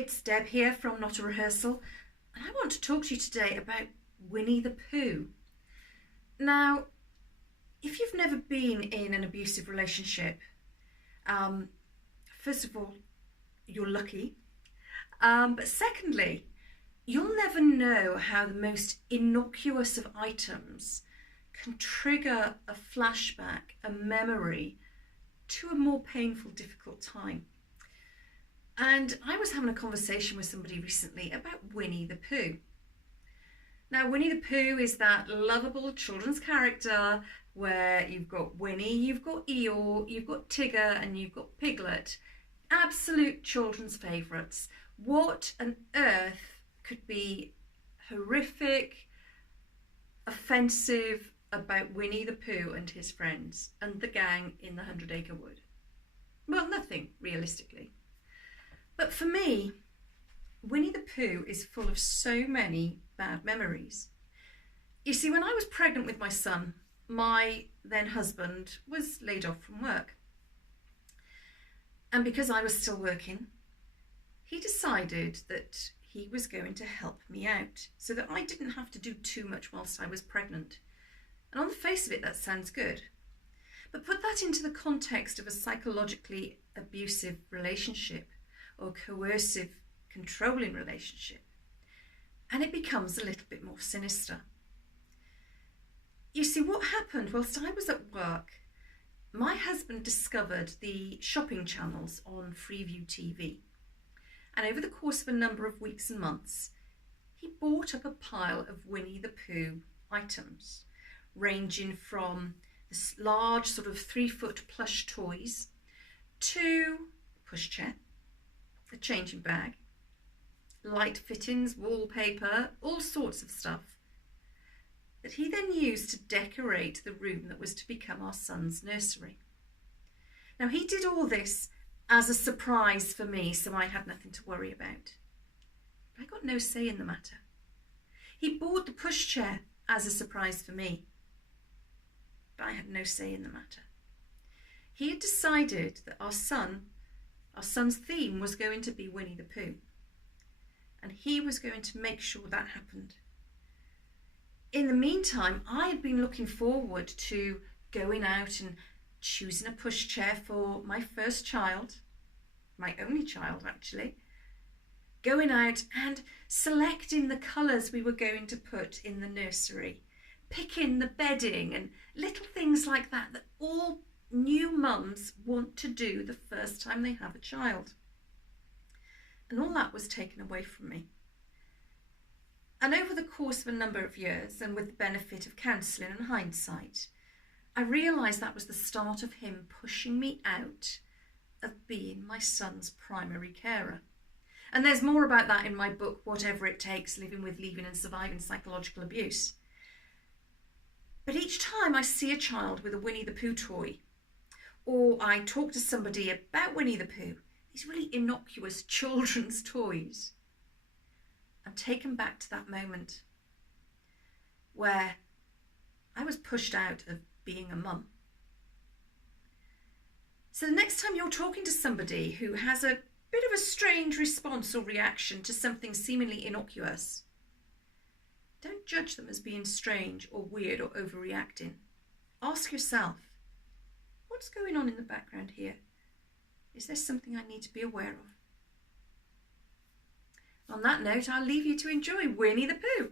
it's Deb here from Not a Rehearsal, and I want to talk to you today about Winnie the Pooh. Now, if you've never been in an abusive relationship, first of all, you're lucky. But secondly, you'll never know how the most innocuous of items can trigger a flashback, a memory to a more painful, difficult time. And I was having a conversation with somebody recently about Winnie the Pooh. Now, Winnie the Pooh is that lovable children's character where you've got Winnie, you've got Eeyore, you've got Tigger, and you've got Piglet. Absolute children's favourites. What on earth could be horrific, offensive about Winnie the Pooh and his friends and the gang in the 100-Acre Wood? Well, nothing, realistically. But for me, Winnie the Pooh is full of so many bad memories. You see, when I was pregnant with my son, my then husband was laid off from work. And because I was still working, he decided that he was going to help me out so that I didn't have to do too much whilst I was pregnant. And on the face of it, that sounds good. But put that into the context of a psychologically abusive relationship or coercive, controlling relationship, and it becomes a little bit more sinister. You see, what happened whilst I was at work, my husband discovered the shopping channels on Freeview TV. And over the course of a number of weeks and months, he bought up a pile of Winnie the Pooh items, ranging from this large sort of 3-foot plush toys to a pushchair, a changing bag, light fittings, wallpaper, all sorts of stuff that he then used to decorate the room that was to become our son's nursery. Now, he did all this as a surprise for me, so I had nothing to worry about. But I got no say in the matter. He bought the pushchair as a surprise for me, but I had no say in the matter. He had decided that our son's theme was going to be Winnie the Pooh, and he was going to make sure that happened. In the meantime, I had been looking forward to going out and choosing a pushchair for my first child, my only child actually, going out and selecting the colours we were going to put in the nursery, picking the bedding and little things like that that all new mums want to do the first time they have a child. And all that was taken away from me. And over the course of a number of years, and with the benefit of counselling and hindsight, I realised that was the start of him pushing me out of being my son's primary carer. And there's more about that in my book, Whatever It Takes, Living with, Leaving and Surviving Psychological Abuse. But each time I see a child with a Winnie the Pooh toy, or I talk to somebody about Winnie the Pooh, these really innocuous children's toys, I'm taken back to that moment where I was pushed out of being a mum. So the next time you're talking to somebody who has a bit of a strange response or reaction to something seemingly innocuous, don't judge them as being strange or weird or overreacting. Ask yourself, what's going on in the background here? Is there something I need to be aware of? On that note, I'll leave you to enjoy Winnie the Pooh.